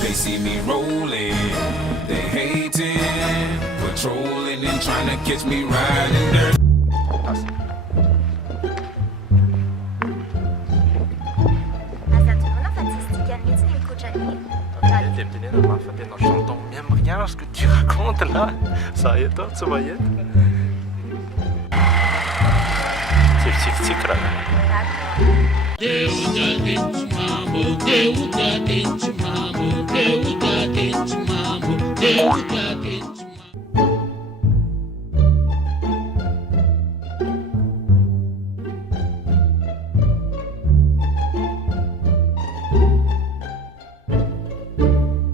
They see me rolling, they hating, patrolling and trying to catch me riding dirty. T'es venu dans ma famille, non, j'entends même rien ce que tu racontes là. Ça y est, toi, tu voyais. Tic-tic-tic là. Deuda dente mambo, deuda dente mambo, deuda dente mambo, deuda